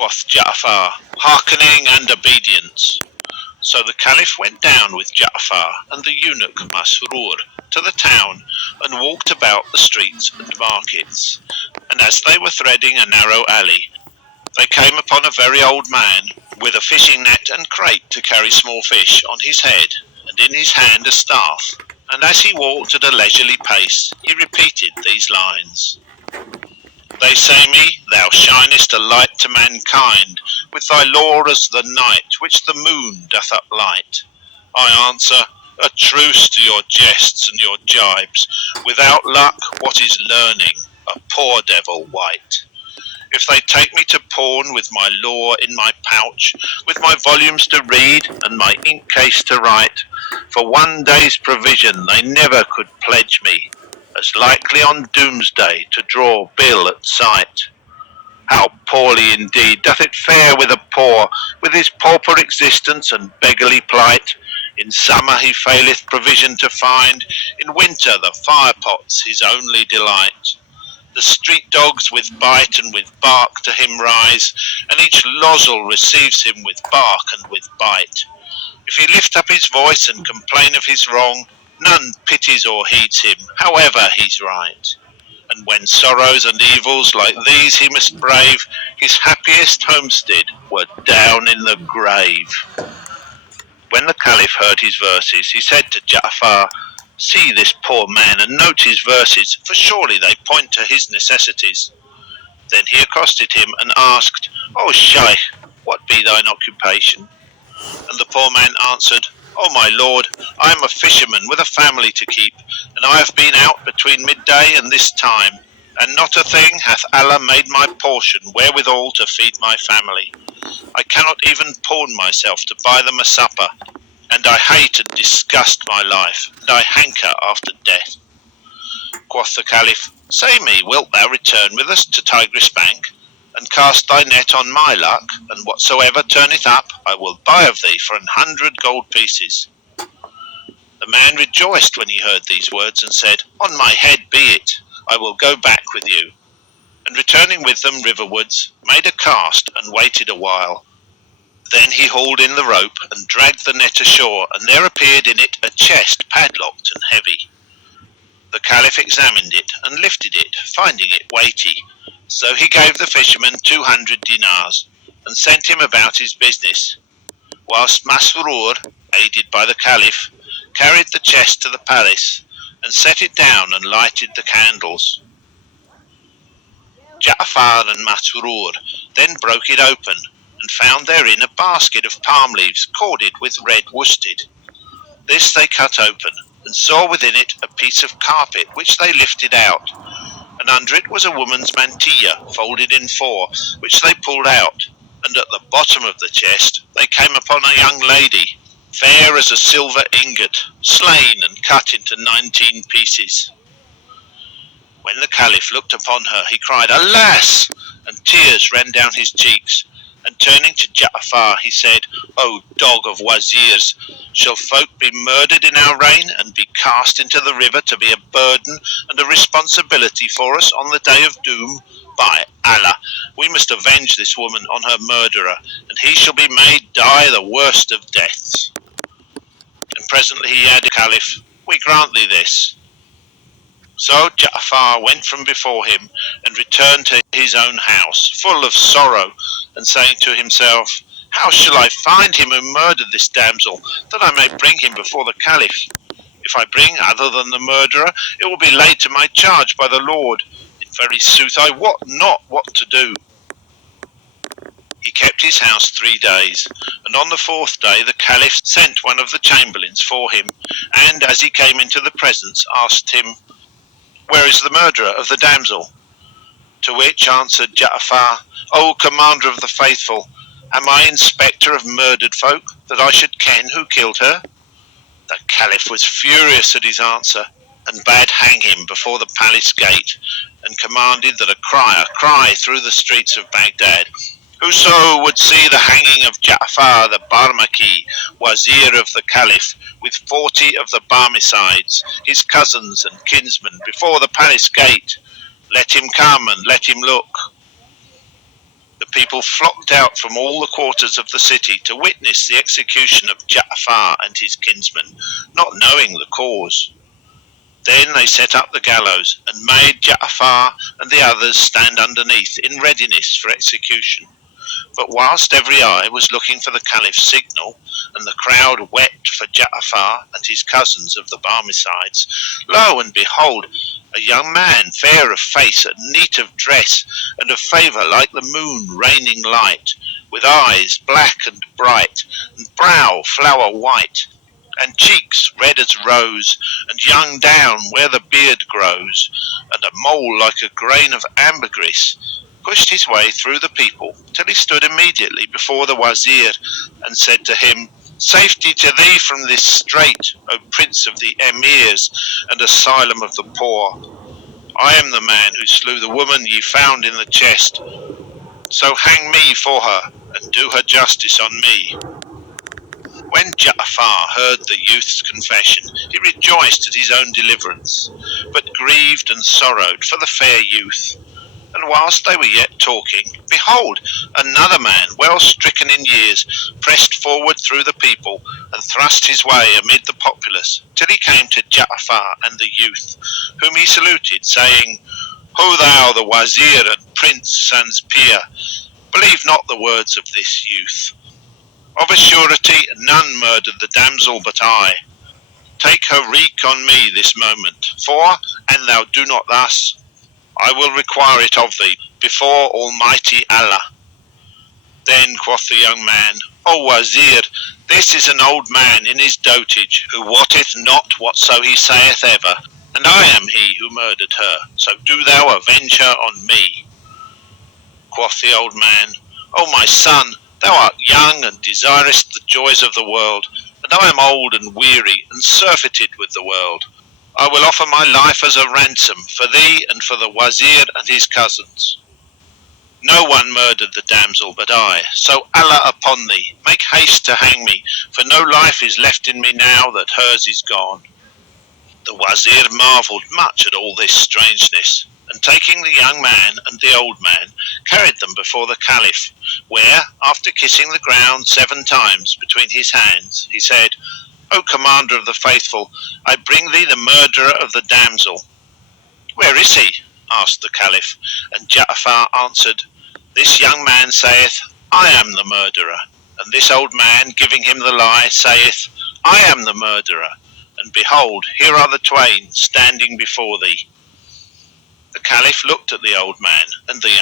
Quoth Ja'afar, hearkening and obedience. So the Caliph went down with Ja'afar and the eunuch Masrur to the town and walked about the streets and markets. And as they were threading a narrow alley, they came upon a very old man with a fishing net and crate to carry small fish on his head, and in his hand a staff. And as he walked at a leisurely pace, he repeated these lines. They say me, thou shinest a light to mankind, with thy law as the night which the moon doth uplight. I answer, a truce to your jests and your jibes. Without luck, what is learning? A poor devil wight. If they take me to pawn with my law in my pouch, with my volumes to read and my ink case to write, for one day's provision they never could pledge me, as likely on doomsday to draw bill at sight. How poorly indeed doth it fare with a poor, with his pauper existence and beggarly plight. In summer he faileth provision to find, in winter the firepot's his only delight. The street dogs with bite and with bark to him rise, and each losel receives him with bark and with bite. If he lift up his voice and complain of his wrong, none pities or heeds him, however he's right. And when sorrows and evils like these he must brave, his happiest homestead were down in the grave. When the Caliph heard his verses, he said to Ja'afar, See this poor man and note his verses, for surely they point to his necessities. Then he accosted him and asked, O Shaykh, what be thine occupation? And the poor man answered, O my lord, I am a fisherman with a family to keep, and I have been out between midday and this time, and not a thing hath Allah made my portion wherewithal to feed my family. I cannot even pawn myself to buy them a supper, and I hate and disgust my life, and I hanker after death. Quoth the Caliph, Say me, wilt thou return with us to Tigris Bank, and cast thy net on my luck, and whatsoever turneth up I will buy of thee for 100 gold pieces. The man rejoiced when he heard these words, and said, On my head be it, I will go back with you. And returning with them riverwards, made a cast and waited a while. Then he hauled in the rope and dragged the net ashore, and there appeared in it a chest padlocked and heavy. The Caliph examined it and lifted it, finding it weighty. So he gave the fisherman 200 dinars, and sent him about his business, whilst Masrur, aided by the Caliph, carried the chest to the palace, and set it down and lighted the candles. Ja'afar and Masrur then broke it open, and found therein a basket of palm leaves corded with red worsted. This they cut open, and saw within it a piece of carpet which they lifted out, and under it was a woman's mantilla folded in 4, which they pulled out, and at the bottom of the chest they came upon a young lady, fair as a silver ingot, slain and cut into 19 pieces. When the Caliph looked upon her, he cried, Alas! And tears ran down his cheeks. And turning to Ja'afar, he said, O dog of wazirs, shall folk be murdered in our reign and be cast into the river to be a burden and a responsibility for us on the day of doom? By Allah, we must avenge this woman on her murderer, and he shall be made die the worst of deaths. And presently he added, Caliph, we grant thee this. So Ja'afar went from before him and returned to his own house, full of sorrow, and saying to himself, How shall I find him who murdered this damsel, that I may bring him before the Caliph? If I bring other than the murderer, it will be laid to my charge by the Lord. In very sooth, I wot not what to do. He kept his house 3 days, and on the 4th day the Caliph sent one of the chamberlains for him, and as he came into the presence, asked him, Where is the murderer of the damsel? To which answered Ja'afar, O Commander of the Faithful, am I inspector of murdered folk, that I should ken who killed her? The Caliph was furious at his answer, and bade hang him before the palace gate, and commanded that a crier cry through the streets of Baghdad, Whoso would see the hanging of Ja'afar the Barmaki, wazir of the Caliph, with 40 of the Barmecides, his cousins and kinsmen, before the palace gate, let him come and let him look. The people flocked out from all the quarters of the city to witness the execution of Ja'afar and his kinsmen, not knowing the cause. Then they set up the gallows and made Ja'afar and the others stand underneath in readiness for execution. But whilst every eye was looking for the Caliph's signal, and the crowd wept for Ja'afar and his cousins of the Barmecides, lo and behold, a young man, fair of face and neat of dress, and of favour like the moon raining light, with eyes black and bright, and brow flower white, and cheeks red as rose, and young down where the beard grows, and a mole like a grain of ambergris, pushed his way through the people till he stood immediately before the Wazir, and said to him, "Safety to thee from this strait, O Prince of the Emirs and Asylum of the Poor. I am the man who slew the woman ye found in the chest, so hang me for her, and do her justice on me." When Ja'afar heard the youth's confession, he rejoiced at his own deliverance, but grieved and sorrowed for the fair youth. And whilst they were yet talking, behold, another man, well stricken in years, pressed forward through the people, and thrust his way amid the populace, till he came to Ja'afar and the youth, whom he saluted, saying, "Ho thou, the Wazir and Prince sans peer, believe not the words of this youth. Of a surety none murdered the damsel but I. Take her wreak on me this moment, for, an thou do not thus, I will require it of thee before Almighty Allah." Then quoth the young man, "O Wazir, this is an old man in his dotage, who wotteth not whatso he saith ever, and I am he who murdered her, so do thou avenge her on me." Quoth the old man, "O my son, thou art young and desirest the joys of the world, and I am old and weary and surfeited with the world. I will offer my life as a ransom for thee and for the Wazir and his cousins. No one murdered the damsel but I, so Allah upon thee, make haste to hang me, for no life is left in me now that hers is gone." The Wazir marvelled much at all this strangeness, and taking the young man and the old man, carried them before the Caliph, where, after kissing the ground 7 times between his hands, he said, "O Commander of the Faithful, I bring thee the murderer of the damsel." "Where is he?" asked the Caliph, and Ja'afar answered, "This young man saith, I am the murderer, and this old man, giving him the lie, saith, I am the murderer, and behold, here are the twain standing before thee." The Caliph looked at the old man and the